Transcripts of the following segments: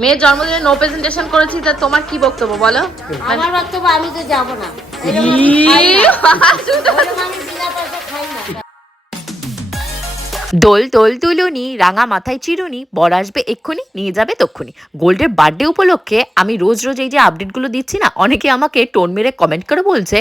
মেয়ের জন্মদিনে no presentation করেছি তা তোমার কি বক্তব্য বলো? আমার বক্তব্য আমি তো যাব না। দোল দোল তুলুনি রাঙা মাথায় চিরুনি বর আসবে এক্ষুনি নিয়ে যাবে তক্ষুনি। গোল্ডের বার্থডে উপলক্ষে আমি রোজ রোজ এই যে আপডেটগুলো দিচ্ছি না অনেকে আমাকে টোন মেরে কমেন্ট করে বলছে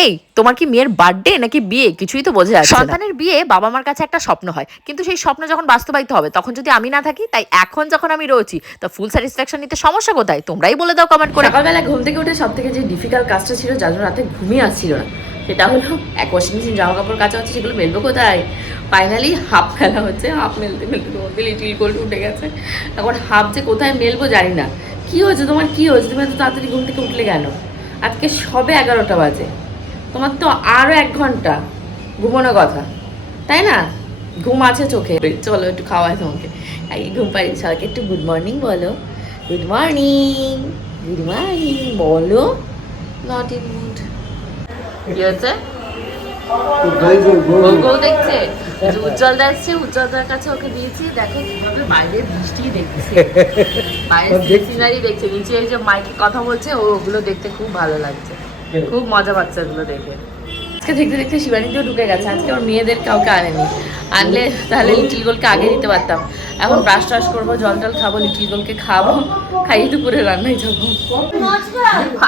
এই তোমার কি মেয়ের বার্থডে নাকি বিয়ে? কিছুই তো বোঝা যাচ্ছে। সন্তানের বিয়ে বাবা মার কাছে একটা স্বপ্ন হয় কিন্তু সেই স্বপ্ন যখন বাস্তবায়িত হবে তখন যদি আমি না থাকি তাই এখন যখন আমি রয়েছি তো ফুল স্যাটিসফ্যাকশন নিতে সমস্যা কোথায়? তোমরাই বলে দাও কমেন্ট করে। সকালবেলা ঘুম থেকে উঠে সব থেকে যে ডিফিকাল্ট কাজটা ছিল যার জন্য রাতে ঘুমিয়ে আসছিল না। সেটা হলো এক ওয়াশিং মেশিন জামা কাপড় কাচা হচ্ছে সেগুলো মেলবো কোথায়? ফাইনালি হাফ ফেলা হচ্ছে হাফ মেলতে মেলতে তোমার লিটিল গোল্ড উঠে গেছে। এখন হাফ যে কোথায় মেলবো জানি না। কি হয়েছে তোমার? কি হয়েছে? তুমি এত তাড়াতাড়ি ঘুম থেকে উঠলে কেন? আজকে সবে এগারোটা বাজে। তোমার তো আরও এক ঘণ্টা ঘুমানোর কথা, তাই না? ঘুম আছে চোখে। চলো একটু খাওয়াই তোমাকে। এই ঘুম পাই সবাইকে। একটু গুড মর্নিং বলো। গুড মর্নিং গুড মর্নিং বলো। নট ইন মুড কি হচ্ছে ও দেখছে? যে উজ্জ্বলদা উজ্জ্বলদার কাছে ওকে দিয়েছি। দেখো কীভাবে বাইরে বৃষ্টি দেখছে। বাইরে সিনারি দেখছে। নিচে এই যে মাইকে কথা বলছে ওগুলো দেখতে খুব ভালো লাগছে। খুব মজা পাচ্ছে ওগুলো দেখে। আজকে দেখতে দেখতে শিবানীতেও ঢুকে গেছে। আজকে ওর মেয়েদের কাউকে আনেনি। আনলে তাহলে লিটিল গোলকে আগে দিতে পারতাম। এখন ব্রাশ টাশ করব জল টল খাব লিটিল গোলকে খাব। খাইয়ে দুপুরে রান্নায় যাব।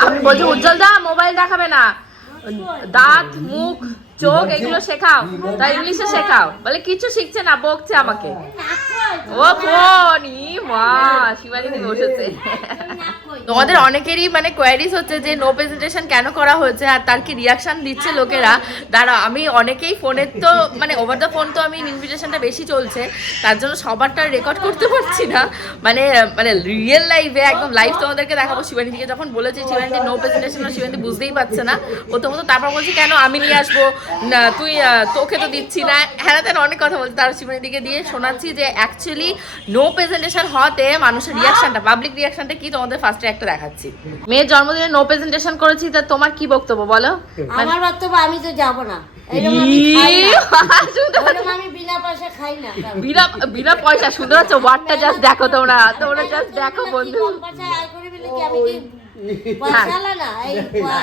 আমি বলছি উজ্জ্বল দা মোবাইল দেখাবে না। দাঁত মুখ চোখ এগুলো শেখাও। তা ইংলিশে শেখাও। বলে কিছু শিখছে না বকছে আমাকে। ও বসেছে। তোমাদের অনেকেরই মানে কোয়ারিজ হচ্ছে যে নো প্রেজেন্টেশন কেন করা হয়েছে আর তার কি রিয়াকশন দিচ্ছে লোকেরা? দাঁড়া আমি অনেকেই ফোনের তো মানে ওভার দ্য ফোন তো আমি ইনভিটেশনটা বেশি চলছে, তার জন্য সবারটা রেকর্ড করতে পারছি না। মানে মানে রিয়েল লাইফে একদম লাইভ তোমাদেরকে দেখাবো। শিবানী দিকে যখন বলেছি, শিবানী নো প্রেজেন্টেশন শিবানী বুঝতেই পারছে না। প্রথমত তারপর বলছি, কেন আমি নিয়ে আসব? না, তুই তোকে তো দিচ্ছি না। হ্যাঁ তেন অনেক কথা বলছি। তার শিবানী দিকে দিয়ে শোনাচ্ছি যে অ্যাকচুয়ালি নো প্রেজেন্টেশন হতে মানুষের রিয়াকশনটা পাবলিক রিয়াকশনটা কি তোমাদের ফার্স্টে একটা দেখাচ্ছি। মেয়ের জন্মদিনে নো প্রেজেন্টেশন করেছি তা তোমার কি বক্তব্য বলো? আমার বক্তব্য আমি তো যাব না। বিনা পয়সা সুন্দর ওয়ার্ডটা জাস্ট দেখো তোমরা তোমরা জাস্ট দেখো বন্ধু। আমি কি না এই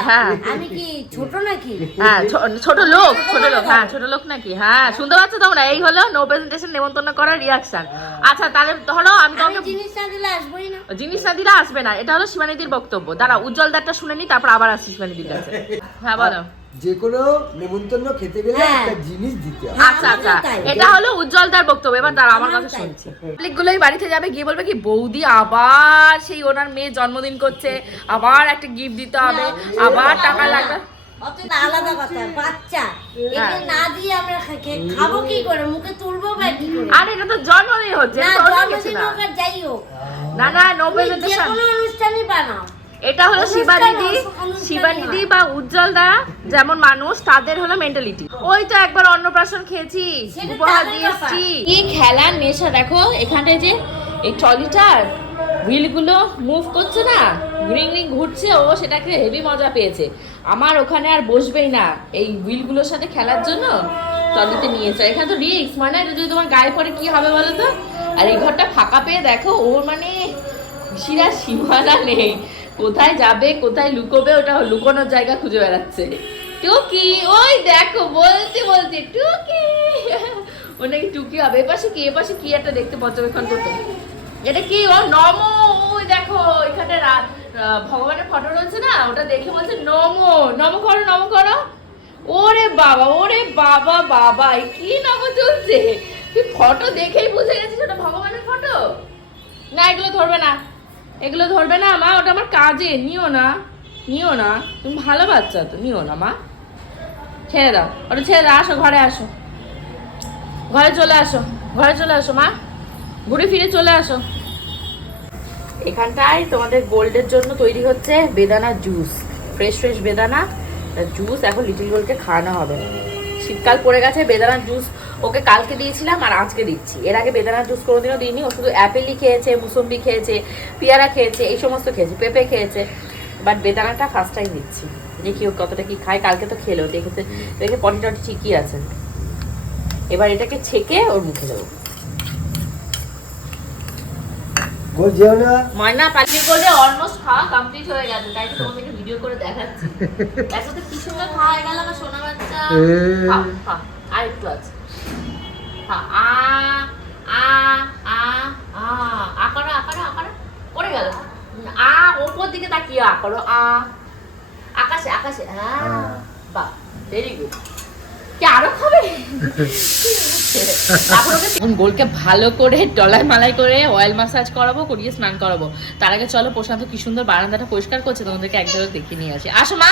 হ্যাঁ। আমি কি ছোট নাকি? হ্যাঁ ছোট লোক ছোট লোক হ্যাঁ ছোট লোক নাকি হ্যাঁ শুনতে পাচ্ছ তোমরা? এই হলো নো প্রেজেন্টেশন নেমন্তন্ন করার রিয়াকশন আচ্ছা তাহলে ধরো আমি আমি তোমাকে জিনিস না দিলে আসবোই না। জিনিস না দিলে আসবে না। এটা হলো শিবানীদির বক্তব্য। দাঁড়া উজ্জ্বল দারটা শুনে নি তারপর আবার আসছি শিবানীদির কাছে। হ্যাঁ বলো। যে কোনো নেমন্তন্ন খেতে গেলে হ্যাঁ। একটা জিনিস দিতে হয় আচ্ছা আচ্ছা। এটা হলো উজ্জ্বলদার বক্তব্য এবার দাঁড়া আমার কথা। শুনছি। পাবলিকগুলোই বাড়িতে যাবে গিয়ে বলবে কি বৌদি আবার সেই ওনার মেয়ে জন্মদিন করছে আবার একটা গিফট দিতে হবে আবার টাকা লাগবে। আলাদা কথা বাচ্চা। হ্যাঁ। না দিয়ে আমরা খাব কি করে? মুখে তুলবো বা কি করে? আর এটা তো জন্মদিন হচ্ছে না জন্মদিন হোক আর যাই হোক। না না নো যে কোনো অনুষ্ঠানই বানাও। এটা হলো শিবানিধি অনুষ্ঠান শিবানিধি বা উজ্জ্বল দা যেমন মানুষ তাদের হলো মেন্টালিটি ওই তো একবার অন্নপ্রাশন খেয়েছি উপহার তাদের দিয়ে ব্যাপার। এসছি। কি খেলার নেশা দেখো এখানটায় যে এই ট্রলিটার হুইলগুলো মুভ করছে না রিং রিং ঘুরছে ও সেটাকে হেভি মজা পেয়েছে। আমার ওখানে আর বসবেই না এই হুইলগুলোর সাথে খেলার জন্য ট্রলিতে নিয়েছে এখানে তো রিক্স মানে এটা যদি তোমার গায়ে পড়ে কি হবে বলো তো? আর এই ঘরটা ফাঁকা পেয়ে দেখো ওর মানে খুশিরা সীমানা নেই। কোথায় যাবে, কোথায় লুকোবে, ওটা লুকোনোর জায়গা খুঁজে বেড়াচ্ছে। টুকি, ওই দেখো বলতে বলতে টুকি। ও নাকি টুকি হবে। এপাশে কি এপাশে কি একটা দেখতে পর্যবেক্ষণ করতে? এটা কি? ও, নম, ওই দেখো, এখানে ভগবানের ফটো রয়েছে না? ওটা দেখে বলছে, নম নম করো নম করো। ওরে বাবা ওরে বাবা বাবা কি নম চলছে? তুই ফটো দেখেই বুঝে গেছিস ওটা ভগবানের ফটো না, এগুলো ধরবে না। এগুলো ধরবে না, মা, ওটা আমার কাজে, নিও না নিও না। তুমি ভালো বাচ্চা তো, নিও না, মা। ছেড়ে দাও, ওটা ছেড়ে দাও, আসো, ঘরে আসো। ঘরে চলে আসো, ঘরে চলে আসো, মা। ঘুরে ফিরে চলে আসো। এখানটায় তোমাদের গোল্ডের জন্য তৈরি হচ্ছে বেদানা জুস, ফ্রেশ ফ্রেশ বেদানা। জুস এখন লিটিল গোল্ডকে খাওয়ানো হবে। শীতকাল পড়ে গেছে, বেদানা জুস ওকে কালকে দিয়েছিলাম আর আজকে দিচ্ছি। এর আগে বেদানার জুস কোনোদিনও দিইনি ও শুধু অ্যাপেলই খেয়েছে মুসম্বি খেয়েছে পেয়ারা খেয়েছে এই সমস্ত খেয়েছে পেঁপে খেয়েছে বাট বেদানাটা ফার্স্ট টাইম দিচ্ছি। দেখি ও কতটা কি খায় কালকে তো খেলো দেখেছে দেখে পটি টটি ঠিকই আছে। এবার এটাকে ছেঁকে ওর মুখে দেবো। ময়না পাখি বলে অলমোস্ট খাওয়া কমপ্লিট হয়ে গেছে তাই তো তোমাদেরকে ভিডিও করে দেখাচ্ছি। দেখো তো কি সুন্দর খাওয়া গেল আমার সোনা বাচ্চা। খা, আর একটু আছে। খা, আ আ আ আ আ করো আ করো পড়ে গেল। আ ওপর দিকে তাকিয়ে আ আ। আকাশে আকাশে হ্যাঁ। বাহ ভেরি গুড কি আরও খাবে? তারপর ওকে এখন গোলকে ভালো করে ডলার মালাই করে অয়েল মাসাজ করাবো করিয়ে স্নান করাবো। তার আগে চলো প্রশান্ত কি সুন্দর বারান্দাটা পরিষ্কার করছে তোমাদেরকে এক জায়গায় দেখিয়ে নিয়ে আসি। আসো মা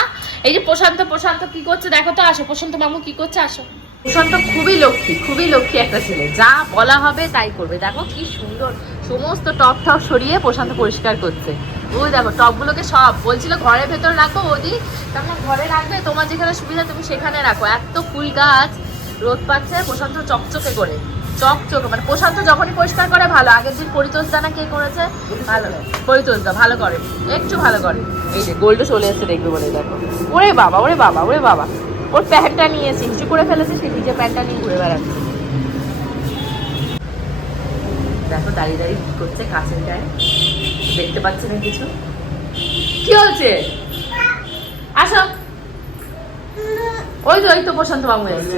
এই যে প্রশান্ত প্রশান্ত কি করছে দেখো তো আসো। প্রশান্ত মামু কি করছে আসো। প্রশান্ত খুবই লক্ষ্মী খুবই লক্ষ্মী একটা ছেলে। যা বলা হবে তাই করবে। দেখো কি সুন্দর, সমস্ত টপ টপ সরিয়ে প্রশান্ত পরিষ্কার করছে। ওই দেখো, টপগুলোকে সব বলছিল, ঘরের ভেতর রাখো ওদি তারপর ঘরে রাখবে, তোমার যেখানে সুবিধা তুমি সেখানে রাখো। এত ফুল গাছ, রোদ পাচ্ছে, প্রশান্ত চকচকে করে। চকচকে মানে প্রশান্ত যখনই পরিষ্কার করে, ভালো। আগের দিন পরিতোষ দানা কে করেছে? ভালো। দা ভালো করে। একটু ভালো করে। এই যে, গোল্ডও চলে এসেছে দেখবে বলে, দেখো। ওরে বাবা ওরে বাবা ওরে বাবা। ওর প্যান্টটা নিয়েছে হিসু করে ফেলেছে, সে নিজে প্যান্টটা নিয়ে ঘুরে বেড়াচ্ছে। দেখো, দাঁড়িয়ে দাঁড়িয়ে করছে কাছের গায়ে? দেখতে পাচ্ছে না কিছু? কি হচ্ছে আসো। ওই তো ওই তো প্রশান্ত বাবু এসছে।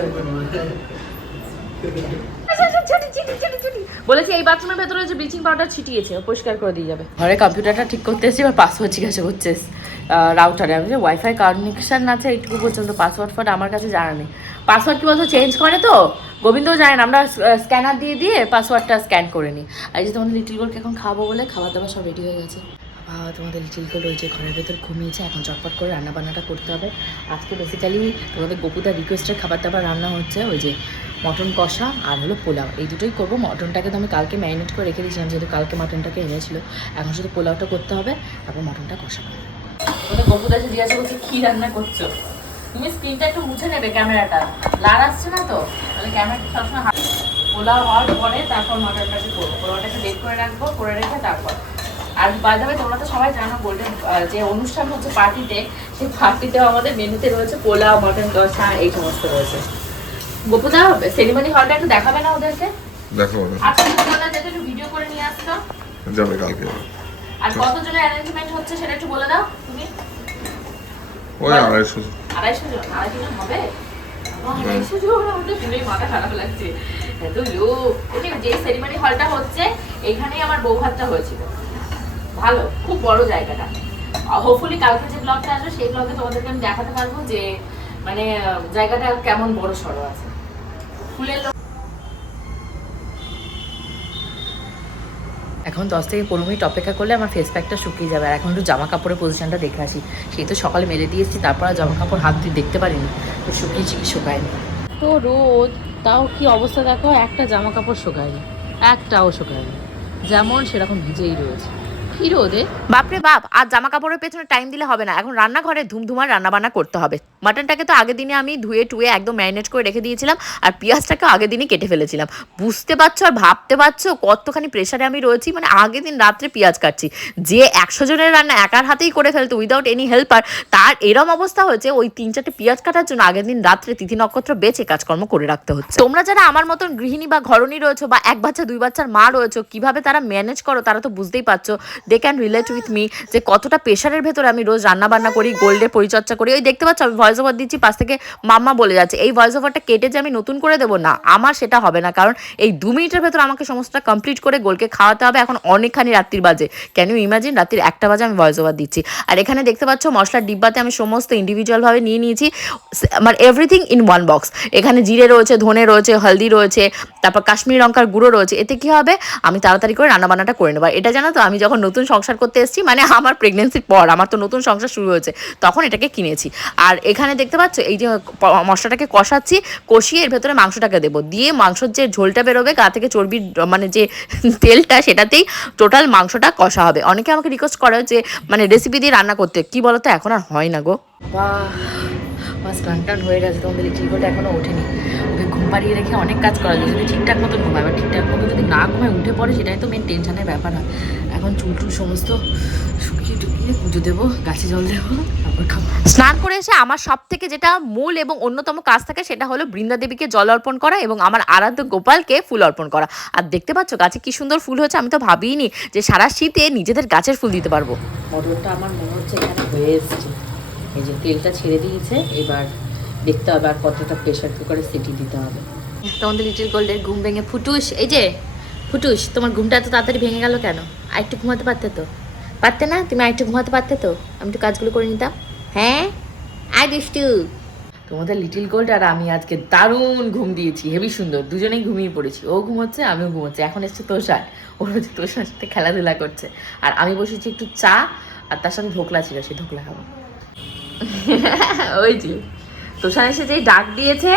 বলেছি এই বাথরুমের ভেতরে যে ব্লিচিং পাউডার ছিটিয়েছে পরিষ্কার করে দিয়ে যাবে। ঘরে কম্পিউটারটা ঠিক করতে এসেছি এবার পাসওয়ার্ড জিজ্ঞাসা করছে রাউটারে আমি যে ওয়াইফাই কানেকশন আছে এইটুকু পর্যন্ত পাসওয়ার্ড ফার্ড আমার কাছে জানা নেই। পাসওয়ার্ড কি বলতো চেঞ্জ করে তো? গোবিন্দও জানে না আমরা স্ক্যানার দিয়ে দিয়ে পাসওয়ার্ডটা স্ক্যান করে নিই। আর যে তোমাদের লিটিল গোলকে এখন খাব বলে খাবার দাবার সব রেডি হয়ে গেছে। তোমাদের লিটিল গোল ওই যে ঘরের ভেতর ঘুমিয়েছে এখন চটপট করে রান্না বান্নাটা করতে হবে। আজকে বেসিক্যালি তোমাদের গোপুদার রিকোয়েস্টের খাবার দাবার রান্না হচ্ছে ওই যে মটন কষা আর হলো পোলাও। এই দুটোই করব। মটনটাকে তো আমি কালকে ম্যারিনেট করে রেখে দিয়েছিলাম, যেহেতু কালকে মটনটাকে এনেছিল। এখন শুধু পোলাওটা করতে হবে, তারপর মটনটা এসে জিজ্ঞাসা করছে? তুমি স্ক্রিনটা একটু মুছে নেবে ক্যামেরাটা। লার আসছে না তো? তাহলে ক্যামেরাটা সবসময় পোলাও তারপর করব। পোলাওটাকে করে রাখব, করে রেখে তারপর আর তোমরা তো সবাই জানো যে অনুষ্ঠান হচ্ছে পার্টিতে সেই পার্টিতেও আমাদের মেনুতে রয়েছে পোলাও, মটন কষা, এই সমস্ত রয়েছে। গোপুদা সেরিমনি হলটা একটু দেখাবে না ওদেরকে? দেখো ওরা আজকে গোপুদা যেটা একটু ভিডিও করে নিয়ে আসতো যাবে কালকে। আর কতজনের অ্যারেঞ্জমেন্ট হচ্ছে সেটা একটু বলে দাও তুমি। ওই আড়াইশো আড়াইশো জন আড়াইশো জন হবে? আড়াইশো জন আমাদের শুনেই মাথা খারাপ লাগছে। এত লোক। যে- যে সেরিমনি হলটা হচ্ছে এখানেই আমার বউ ভাতটা হয়েছিল। ভালো খুব বড় জায়গাটা। হোপফুলি কালকে যে ব্লগটা আসবে সেই ব্লগে তোমাদেরকে আমি দেখাতে পারব যে মানে জায়গাটা কেমন বড় সড়ো আছে। ফুলের এখন দশ থেকে পনেরো মিনিট অপেক্ষা করলে আমার ফেস প্যাকটা শুকিয়ে যাবে। আর এখন একটু জামা কাপড়ের পজিশনটা দেখে আসি। সেই তো সকালে মেলে দিয়ে এসেছি তারপর আর জামা কাপড় হাত দিয়ে দেখতে পারিনি। তো শুকিয়েছি কি শুকায়নি? তো রোদ তাও কি অবস্থা দেখো? একটা জামা কাপড় শুকায়নি একটাও শুকায়নি। যেমন সেরকম ভিজেই রয়েছে। বাপরে বাপ, আর জামা কাপড়ের পেছনে টাইম দিলে হবে না। এখন রান্নাঘরে ধুমধুমার রান্না বান্না করতে হবে। মাটনটাকে তো আগের দিনে আমি ধুয়ে টুয়ে একদম ম্যারিনেট করে রেখে দিয়েছিলাম, আর পেঁয়াজটাকে আগের দিনই কেটে ফেলেছিলাম। বুঝতে পারছ আর ভাবতে পারছ কতখানি প্রেশারে আমি রয়েছি? মানে আগের দিন রাত্রে পেঁয়াজ কাটছি। যে একশো জনের রান্না একার হাতেই করে ফেলতো উইদাউট এনি হেল্পার তার এরম অবস্থা হয়েছে, ওই তিন চারটে পেঁয়াজ কাটার জন্য আগের দিন রাত্রে তিথি নক্ষত্র বেছে কাজকর্ম করে রাখতে হচ্ছে। তোমরা যারা আমার মতন গৃহিণী বা ঘরণী রয়েছো বা এক বাচ্চা, দুই বাচ্চার মা রয়েছো, কীভাবে তারা ম্যানেজ করো তারা তো বুঝতেই পারছ they can relate with me যে কতটা প্রেশারের ভেতরে আমি রোজ রান্না বান্না করি গোল্ডের পরিচর্যা করি। ওই দেখতে পাচ্ছ, আমি ভয়েস ওভার দিচ্ছি, পাশ থেকে মাম্মা বলে যাচ্ছে। এই ভয়েস ওভারটা কেটে যে আমি নতুন করে দেবো, না, আমার সেটা হবে না। কারণ এই দু মিনিটের ভেতর আমাকে সমস্তটা কমপ্লিট করে গোলকে খাওয়াতে হবে। এখন অনেকখানি রাত্রির বাজে। ক্যান ইউ ইমাজিন রাত্রির একটা বাজে আমি ভয়েস ওভার দিচ্ছি। আর এখানে দেখতে পাচ্ছ, মশলার ডিব্বাতে আমি সমস্ত ইন্ডিভিজুয়ালভাবে নিয়ে নিয়েছি। আমার এভরিথিং ইন ওয়ান বক্স এখানে জিরে রয়েছে, ধনে রয়েছে, হলদি রয়েছে, তারপর কাশ্মীরি লঙ্কার গুঁড়ো রয়েছে। এতে কি হবে? আমি তাড়াতাড়ি করে রান্নাবান্নাটা করে নেব। এটা জানো তো, আমি যখন নতুন সংসার করতে এসেছি মানে আমার প্রেগনেন্সির পর, আমার তো নতুন সংসার শুরু হয়েছে, তখন এটাকে কিনেছি। আর এখানে দেখতে পাচ্ছ, এই যে মশলাটাকে কষাচ্ছি, কষিয়ে এর ভেতরে মাংসটাকে দেবো। দিয়ে মাংসর যে ঝোলটা বেরোবে, গা থেকে চর্বির মানে যে তেলটা, সেটাতেই টোটাল মাংসটা কষা হবে। অনেকে আমাকে রিকোয়েস্ট করে যে মানে রেসিপি দিয়ে রান্না করতে। কি বলো তো এখন আর হয় না গো। বাহ বাস টান হয়ে গেছে তোমাদের লিটিল গোটা এখনও ওঠেনি। ওকে ঘুম পাড়িয়ে রেখে অনেক কাজ করা যায় যদি ঠিকঠাক মতো ঘুমায়। বা ঠিকঠাক মতো যদি না ঘুমায় উঠে পড়ে সেটাই তো মেন টেনশনের ব্যাপার হয়। এখন চুল টুল সমস্ত শুকিয়ে টুকিয়ে পুজো দেবো গাছে জল দেবো তারপর খাব। স্নান করে এসে আমার সব থেকে যেটা মূল এবং অন্যতম কাজ থাকে সেটা হলো বৃন্দা দেবীকে জল অর্পণ করা এবং আমার আরাধ্য গোপালকে ফুল অর্পণ করা। আর দেখতে পাচ্ছ গাছে কি সুন্দর ফুল হচ্ছে আমি তো ভাবিনি যে সারা শীতে নিজেদের গাছের ফুল দিতে পারব। মটরটা আমার মনে হচ্ছে এখানে হয়ে এসছে। এই যে তেলটা ছেড়ে দিয়েছে এবার দেখতে হবে আর কতটা প্রেশার কুকারে সিটি দিতে হবে। তোমাদের লিটিল গোল্ডের ঘুম ভেঙে ফুটুস এই যে ফুটুস তোমার ঘুমটা এত তাড়াতাড়ি ভেঙে গেল কেন? আর একটু ঘুমাতে পারতে তো? পারতে না? তুমি আর একটু ঘুমাতে পারতে তো? আমি একটু কাজগুলো করে নিতাম। হ্যাঁ? আয় দুষ্টু। তোমাদের লিটিল গোল্ড আর আমি আজকে দারুণ ঘুম দিয়েছি হেবি সুন্দর। দুজনেই ঘুমিয়ে পড়েছি। ও ঘুমোচ্ছে আমিও ঘুমোচ্ছি। এখন এসছে তোষার। ওর হচ্ছে তোষার সাথে খেলাধুলা করছে। আর আমি বসেছি একটু চা আর তার সাথে ধোকলা ছিল সেই ধোকলা খাব। ওই যে তোষান এসে যেই ডাক দিয়েছে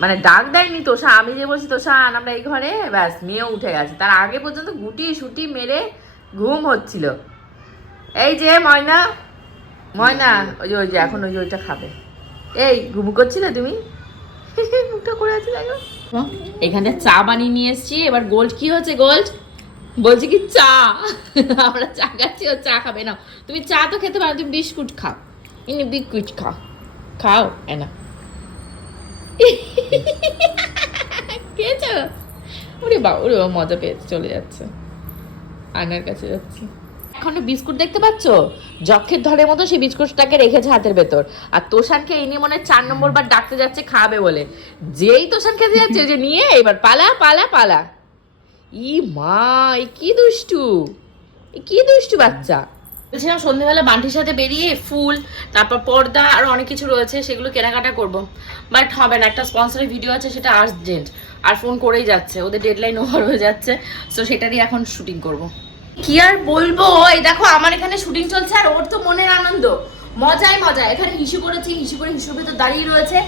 মানে ডাক দেয়নি তোষা, আমি যে বলছি তোষান আমরা এই ঘরে, ব্যাস, মেয়েও উঠে গেছে। তার আগে পর্যন্ত গুটি সুটি মেরে ঘুম হচ্ছিল। এই যে, ময়না ময়না, ওই যে ওই যে, এখন ওই যে, ওইটা খাবে। এই, ঘুম করছিলে তুমি? মুখটা করে এখানে চা বানিয়ে নিয়ে এসেছি। এবার গোল্ড, কি হচ্ছে গোল্ড? বলছি কি, চা। আমরা চা খাচ্ছি, ও চা খাবে না তুমি চা তো খেতে পারো, তুমি বিস্কুট খাও। ইনি বিস্কুট খাও খাও এনা খেয়েছো ওরে বা ওরে মজা পেয়েছে চলে যাচ্ছে। আয়নার কাছে যাচ্ছে। এখনও বিস্কুট দেখতে পাচ্ছ? যক্ষের ধরে মতো সেই বিস্কুটটাকে রেখেছে হাতের ভেতর। আর তোষানকে এই নিয়ে মনে চার নম্বর বার ডাকতে যাচ্ছে খাবে বলে। যেই তোষান খেতে যাচ্ছে যে নিয়ে এবার পালা পালা পালা। ই মা এ কি দুষ্টু। এ কি দুষ্টু বাচ্চা। বলছিলাম সন্ধ্যেবেলা বান্টির সাথে বেরিয়ে ফুল, তারপর পর্দা আর অনেক কিছু রয়েছে, সেগুলো কেনাকাটা করব। বাট হবে না, একটা স্পন্সরের ভিডিও আছে, সেটা আর্জেন্ট আর ফোন করেই যাচ্ছে, ওদের ডেডলাইন ওভার হয়ে যাচ্ছে সো সেটারই এখন শুটিং করব। কি আর বলব? এই দেখো, আমার এখানে শুটিং চলছে, আর ওর তো মনের আনন্দ। মজাই মজা, এখানে হিসু করেছি, হিসু করে হিসুর ভেতর দাঁড়িয়ে রয়েছে।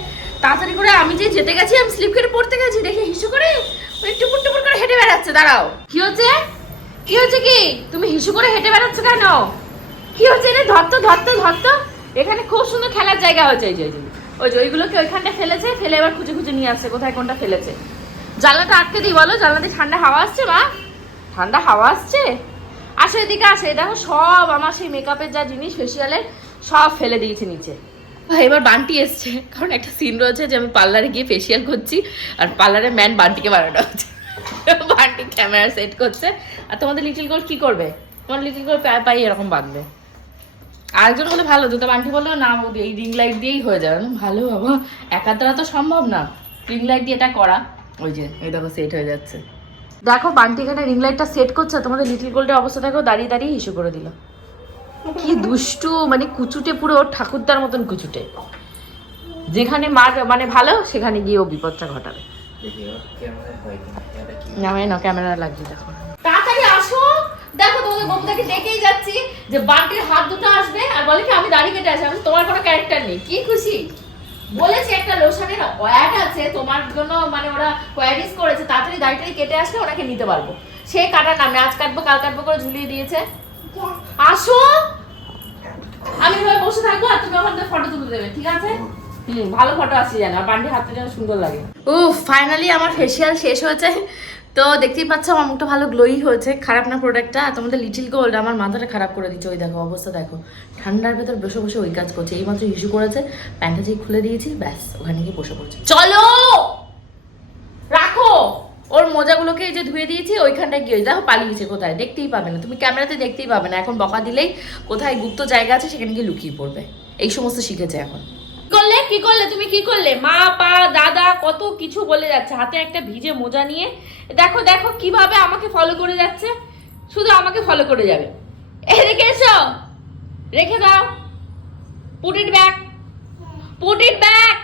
তাড়াতাড়ি করে আমি যে যেতে গেছি, আমি স্লিপ করে পড়তে গেছি, দেখে হিসু করে ওই টুপুর টুপুর করে হেঁটে বেড়াচ্ছে, দাঁড়াও। কি হচ্ছে? কি হচ্ছে কি? তুমি হিসু করে হেঁটে বেড়াচ্ছ কেন? কি হচ্ছে রে? ধরতো ধরতো ধরতো এখানে খুব সুন্দর খেলার জায়গা হয়েছে, এই যে ওই যে, ওইগুলোকে ওইখানটা ফেলেছে, ফেলে এবার খুঁজে খুঁজে নিয়ে আসছে, কোথায় কোনটা ফেলেছে। জানলাটা আটকে দিই, বলো, জানলাতে ঠান্ডা হাওয়া আসছে, মা? ঠান্ডা হাওয়া আসছে? আসো এদিকে, আসে। দেখো, সব আমার সেই মেকআপের যা জিনিস ফেসিয়ালের সব ফেলে দিয়েছে নিচে। এবার বান্টি এসছে, কারণ একটা সিন রয়েছে যে আমি পার্লারে গিয়ে ফেসিয়াল করছি, আর পার্লারে ম্যান বান্টিকে বানানো হচ্ছে। বান্টি ক্যামেরা সেট করছে। আর তোমাদের লিটিল গোল্ড কি করবে? তোমার লিটিল গোল্ড পায়ে পায়ে এরকম বাঁধবে। আরেকজন বলে ভালো দুটো বান্টি বলল না বৌদি এই রিং লাইট দিয়েই হয়ে যাবে ভালো বাবা একার দ্বারা তো সম্ভব না। রিং লাইট দিয়ে এটা করা। ওই যে এই দেখো সেট হয়ে যাচ্ছে। দেখো বান্টি এখানে রিং লাইটটা সেট করছে তোমাদের লিটিল গোল্ডের অবস্থা দেখো দাঁড়িয়ে দাঁড়িয়ে ইস্যু করে দিল। কি দুষ্টু মানে কুচুটে পুরো ঠাকুরদার মতন কুচুটে। যেখানে মার মানে ভালো সেখানে গিয়ে ও বিপদটা ঘটাবে। না মানে না ক্যামেরা লাগছে দেখো। দেখো, তোমাদের বন্ধুদেরকে ডেকেই যাচ্ছি যে বান্টির হাত দুটো আসবে আর বলে কি, আমি দাড়ি কেটে আসি, আমি তোমার কোনো ক্যারেক্টার নেই। কি খুশি? বলেছে একটা লোশনের অ্যাড আছে, তোমার জন্য মানে ওরা কোয়ারিজ করেছে, তাড়াতাড়ি দাড়িটাড়ি কেটে আসলে ওনাকে নিতে পারব। সে কাটার নামে, আজ কাটবো, কাল কাটবো করে ঝুলিয়ে দিয়েছে। আসো! আমি এবার বসে থাকব আর তুমি আমার ফটো তুলে দেবে, ঠিক আছে? হুম, ভালো ফটো আসছে জানো আর বান্ডির হাতটা যেন সুন্দর লাগে। ও ফাইনালি আমার ফেসিয়াল শেষ হয়েছে। তো দেখতেই পাচ্ছ আমার মুখটা ভালো গ্লোই হয়েছে, খারাপ না প্রোডাক্টটা তোমাদের লিটিল গোল্ড আমার মাথাটা খারাপ করে দিচ্ছে, ওই দেখো অবস্থা দেখো। ঠান্ডার ভেতর বসে বসে ওই কাজ করছে এই মাত্র ইস্যু করেছে, প্যান্টটা যেই খুলে দিয়েছি, ব্যাস, ওখানে গিয়ে বসে পড়ছে। চলো! রাখো! ওর মোজাগুলোকে যে ধুয়ে দিয়েছি, ওইখানটায় গিয়ে দেখো পালিয়েছে কোথায়, দেখতেই পাবে না। তুমি ক্যামেরাতে দেখতেই পাবে না, এখন বকা দিলেই কোথায় গুপ্ত জায়গা আছে, সেখানে গিয়ে লুকিয়ে পড়বে। এই সমস্ত শিখেছে এখন। করলে? কি করলে? তুমি কি করলে? মা পা দাদা কত কিছু বলে যাচ্ছে। হাতে একটা ভিজে মোজা নিয়ে। দেখো দেখো কীভাবে আমাকে ফলো করে যাচ্ছে। শুধু আমাকে ফলো করে যাবে। এদিকে এসো। রেখে দাও। Put it back put it back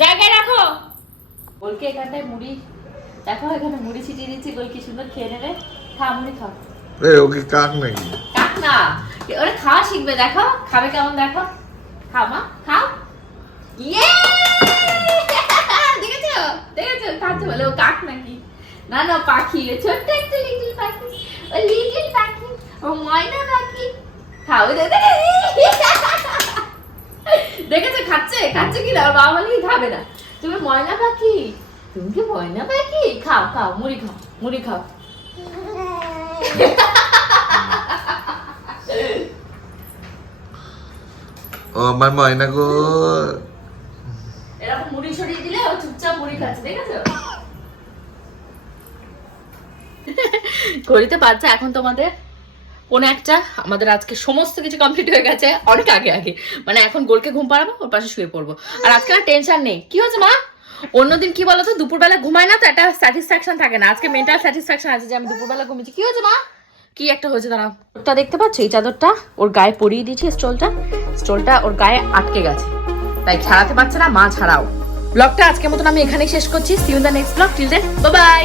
জায়গায় রাখো। গোলকে এখানটায় মুড়ি। দেখো এখানে মুড়ি ছিটিয়ে দিচ্ছি। গোল কি সুন্দর খেয়ে নেবে। খা মুড়ি এ ওকে কাক নাকি? কাক না। ওরা খাওয়া শিখবে দেখো। খাবে কেমন দেখো। খাও, মা, খাও। ইয়ে! দেখেছ? দেখেছ? খাচ্ছে বলে, ও কাক নাকি? না না, পাখি ছোট্ট একটা লিটল পাখি। ও লিটল পাখি, ও ময়না পাখি। খাও দেখেছ? খাচ্ছে খাচ্ছে কি না? বাবা বলে খাবে না। তুমি ময়না পাখি? তুমি কি ময়না পাখি? খাও খাও, মুড়ি খাও মুড়ি খাও। ও আমার ময়না গো। এরকম মুড়ি ছড়িয়ে দিলে ও চুপচাপ মুড়ি খাচ্ছে দেখেছ? ঘড়িতে বাচ্চা এখন তোমাদের কোন একটা। আমাদের আজকে সমস্ত কিছু কমপ্লিট হয়ে গেছে অনেক আগে আগে। মানে এখন গোলকে ঘুম পাড়াবো ওর পাশে শুয়ে পড়ব। আর আজকে আর টেনশন নেই। কি হয়েছে মা? অন্যদিন কি বলতো দুপুরবেলা ঘুমায় না তো একটা স্যাটিসফ্যাকশন থাকে না। আজকে মেন্টাল স্যাটিসফ্যাকশন আছে যে আমি দুপুরবেলা ঘুমিয়েছি। কি হয়েছে মা? কি একটা হয়েছে দাঁড়াও। ওটা দেখতে পাচ্ছ? এই চাদরটা ওর গায়ে পরিয়ে দিয়েছি স্টোলটা। স্টোলটা ওর গায়ে আটকে গেছে। তাই ছাড়াতে পারছে না, মা ছাড়াও। ব্লগটা আজকের মতন আমি এখানেই শেষ করছি। See the next blog till then bye